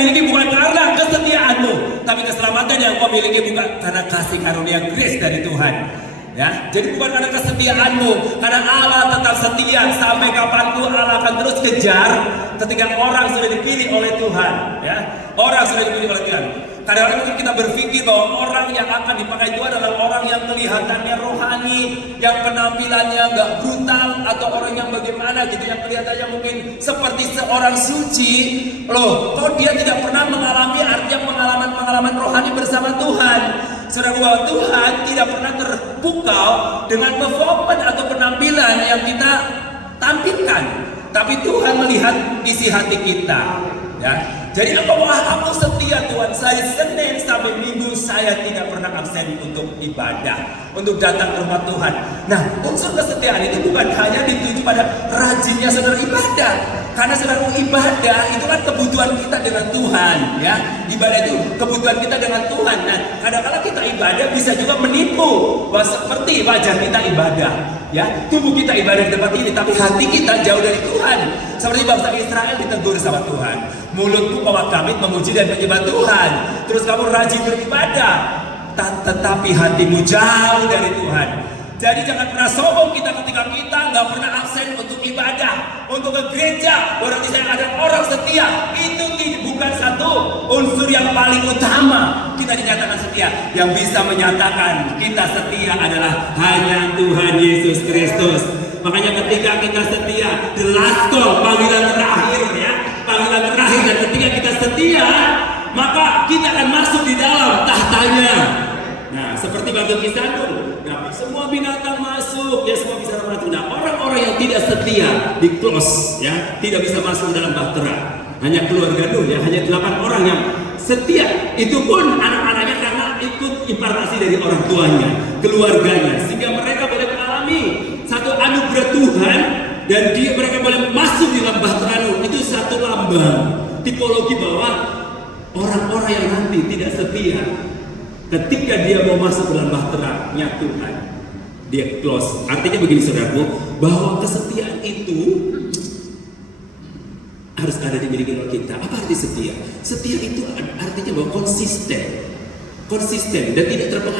miliki bukan karena kesetiaanmu, tapi keselamatan yang kau miliki bukan karena kasih karunia grace dari Tuhan. Ya, jadi bukan karena kesetiaanmu, karena Allah tetap setia sampai kapanpun. Allah akan terus kejar ketika orang sudah dipilih oleh Tuhan. Ya, orang sudah dipilih oleh Tuhan. Kadang-kadang mungkin kita berpikir bahwa orang yang akan dipakai Tuhan adalah orang yang kelihatannya rohani, yang penampilannya nggak brutal, atau orang yang bagaimana gitu, yang kelihatannya mungkin seperti seorang suci. Loh, kok dia tidak pernah mengalami artinya pengalaman-pengalaman rohani bersama Tuhan? Saudara, bahwa Tuhan tidak pernah terpukau dengan performance atau penampilan yang kita tampilkan, tapi Tuhan melihat isi hati kita. Ya, jadi apakah aku setia Tuhan? Saya Senin sampai Minggu saya tidak pernah absen untuk ibadah, untuk datang ke rumah Tuhan. Nah, unsur kesetiaan itu bukan hanya dituju pada rajinnya saudara ibadah, karena saudara ibadah itu kan kebutuhan kita dengan Tuhan. Ya, ibadah itu kebutuhan kita dengan Tuhan. Nah, kadang-kadang kita ibadah bisa juga menipu bahwa seperti wajah kita ibadah, ya, tubuh kita ibadah di tempat ini, tapi hati kita jauh dari Tuhan. Seperti bangsa Israel ditegur sama Tuhan, mulutmu kamit memuji dan menyembah Tuhan, terus kamu rajin beribadah, tetapi hatimu jauh dari Tuhan. Jadi jangan pernah sombong kita ketika kita nggak pernah absen untuk ibadah, untuk ke gereja. Berarti saya ada orang setia. Itu bukan satu unsur yang paling utama kita dinyatakan setia. Yang bisa menyatakan kita setia adalah hanya Tuhan Yesus Kristus. Makanya ketika kita setia, the last call, panggilan terakhir, ya, panggilan terakhir, dan ketika kita setia, maka kita akan masuk di dalam tahtanya. Nah, seperti batu kisandung, nah, semua binatang masuk, ya, semua bisa masuk. Nah, orang-orang yang tidak setia di close, ya, tidak bisa masuk dalam bahtera. Hanya keluarga Nuh, ya, hanya 8 orang yang setia. Itu pun anak-anaknya karena ikut impartasi dari orang tuanya, keluarganya, sehingga mereka boleh mengalami satu anugerah Tuhan, dan mereka boleh masuk di dalam bahtera Nuh. Itu satu lambang tipologi bahwa orang-orang yang nanti tidak setia, ketika dia mau masuk dalam bahteranya Tuhan, dia close. Artinya begini saudaraku, bahwa kesetiaan itu harus ada dimiliki oleh kita. Apa arti setia? Setia itu artinya bahwa konsisten dan tidak terpengaruh